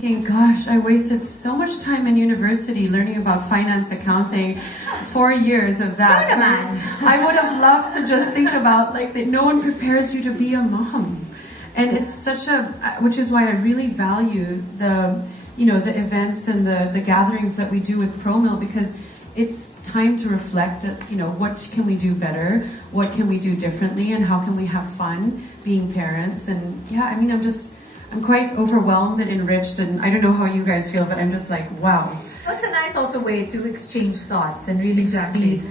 thinking, gosh, I wasted so much time in university learning about finance, accounting, 4 years of that. I would have loved to just think about like that no one prepares you to be a mom. And it's such a, which is why I really value the, the events and the gatherings that we do with Promil, because it's time to reflect, what can we do better? What can we do differently? And how can we have fun being parents? And yeah, I mean, I'm quite overwhelmed and enriched, and I don't know how you guys feel, but I'm just like, wow. It's a nice also way to exchange thoughts and really just be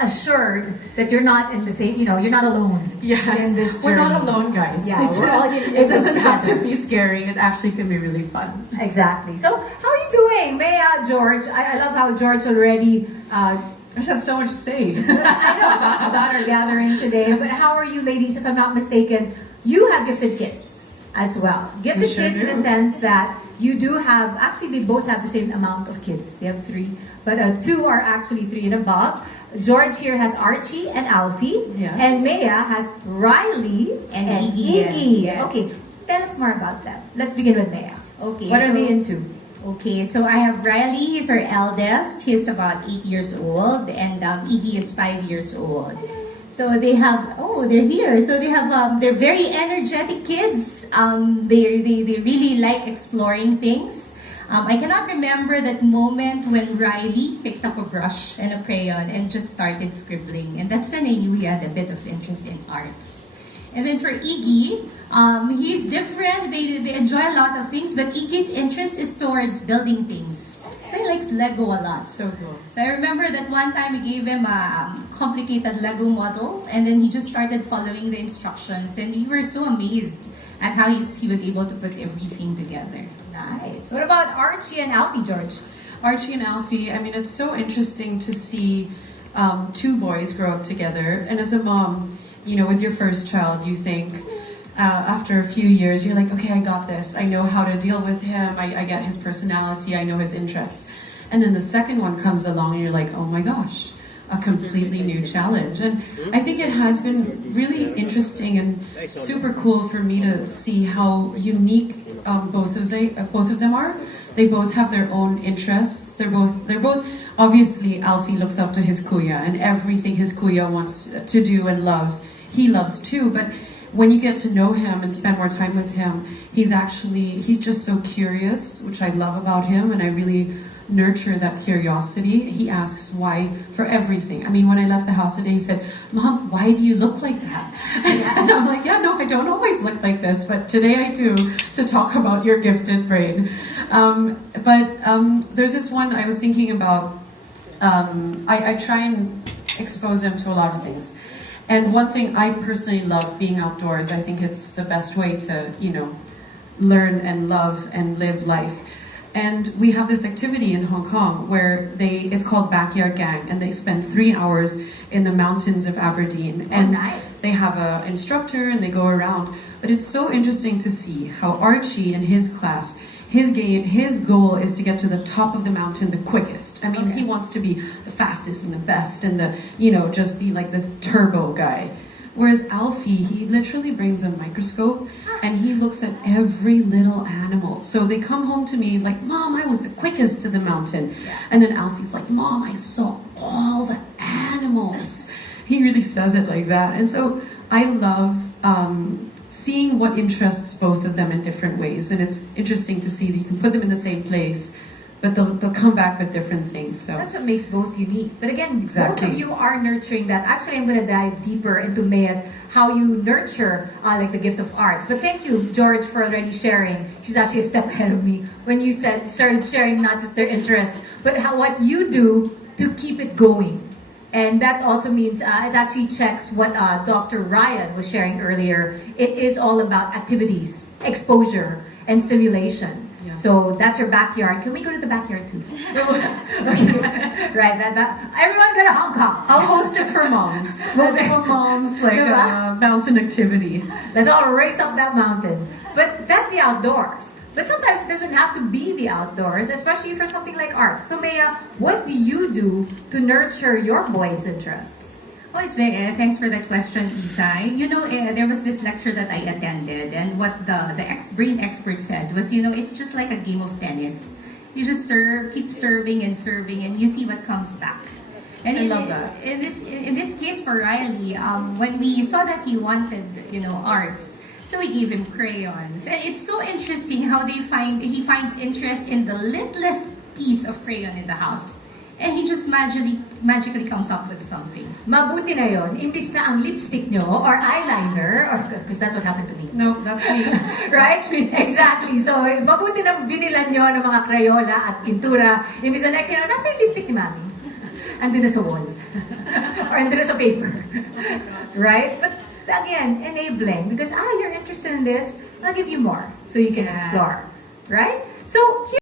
assured that you're not in the same, you're not alone. Yes, in this journey. We're not alone, guys. Yeah, we're all it doesn't have to be scary. It actually can be really fun. Exactly. So, how are you doing, Mea, George? I love how George already. I just have so much to say. I know about our gathering today, but how are you, ladies? If I'm not mistaken, you have gifted kids as well. Gifted kids in the sense that you do have, actually they both have the same amount of kids. They have 3, but 2 are actually 3 and above. George here has Archie and Alfie, yes. And Mea has Riley and Iggy. Yes. Okay, tell us more about that. Let's begin with Mea. Okay. What are they into? Okay, so I have Riley, he's our eldest. He's about 8 years old, and Iggy is 5 years old. So they have, they're here. So they have, they're very energetic kids. They really like exploring things. I cannot remember that moment when Riley picked up a brush and a crayon and just started scribbling. And that's when I knew he had a bit of interest in arts. And then for Iggy, he's different. They enjoy a lot of things, but Iggy's interest is towards building things. So he likes Lego a lot. So cool. So I remember that one time we gave him a complicated Lego model, and then he just started following the instructions, and we were so amazed at how he was able to put everything together. Nice. What about Archie and Alfie, George? Archie and Alfie, I mean, it's so interesting to see 2 boys grow up together. And as a mom, with your first child, you think, after a few years, you're like, okay, I got this. I know how to deal with him. I get his personality. I know his interests. And then the second one comes along and you're like, oh my gosh, a completely new challenge. And I think it has been really interesting and super cool for me to see how unique both of them are. They both have their own interests. They're both obviously, Alfie looks up to his kuya, and everything his kuya wants to do and loves, he loves too. But when you get to know him and spend more time with him, he's just so curious, which I love about him, and I really nurture that curiosity. He asks why for everything. I mean, when I left the house today, he said, Mom, why do you look like that? And I'm like, yeah, no, I don't always look like this, but today I do, to talk about your gifted brain. But there's this one I was thinking about. I try and expose them to a lot of things. And one thing I personally love being outdoors. I think it's the best way to, learn and love and live life. And we have this activity in Hong Kong where it's called Backyard Gang, and they spend 3 hours in the mountains of Aberdeen. And nice. They have an instructor and they go around. But it's so interesting to see how Archie in his class, his goal is to get to the top of the mountain the quickest. I mean, he wants to be the fastest and the best and just be like the turbo guy. Whereas Alfie, he literally brings a microscope and he looks at every little animal. So they come home to me like, Mom, I was the quickest to the mountain. And then Alfie's like, Mom, I saw all the animals. He really says it like that. And so I love seeing what interests both of them in different ways. And it's interesting to see that you can put them in the same place, but they'll come back with different things. So that's what makes both unique. But again, exactly. Both of you are nurturing that. Actually, I'm going to dive deeper into Mea's, how you nurture like the gift of arts. But thank you, George, for already sharing. She's actually a step ahead of me when you started sharing not just their interests, but what you do to keep it going. And that also means it actually checks what Dr. Ryan was sharing earlier. It is all about activities, exposure, and stimulation. Yeah. So that's your backyard. Can we go to the backyard too? Okay. Right. Everyone go to Hong Kong. I'll host it for moms. We'll do a mom's mountain activity. Let's all race up that mountain. But that's the outdoors. But sometimes it doesn't have to be the outdoors, especially for something like art. So Mea, what do you do to nurture your boys' interests? Oh, thanks for that question, Isai. There was this lecture that I attended, and what the brain expert said was, it's just like a game of tennis. You just keep serving, and you see what comes back. And I love that. In this case for Riley, when we saw that he wanted, arts, so we gave him crayons. And it's so interesting how he finds interest in the littlest piece of crayon in the house. And he just magically comes up with something. Mabuti na yon, imbis na ang lipstick nyo or eyeliner, because that's what happened to me. No, that's me. Right? Exactly. So, mabuti na binilan nyo ng mga Crayola at pintura. Imbis na next, nasa yung lipstick ni Mami? Andun na sa wall. Or andun na sa paper. Right? But again, enabling. Because, you're interested in this, I'll give you more. So you can explore. Right? So,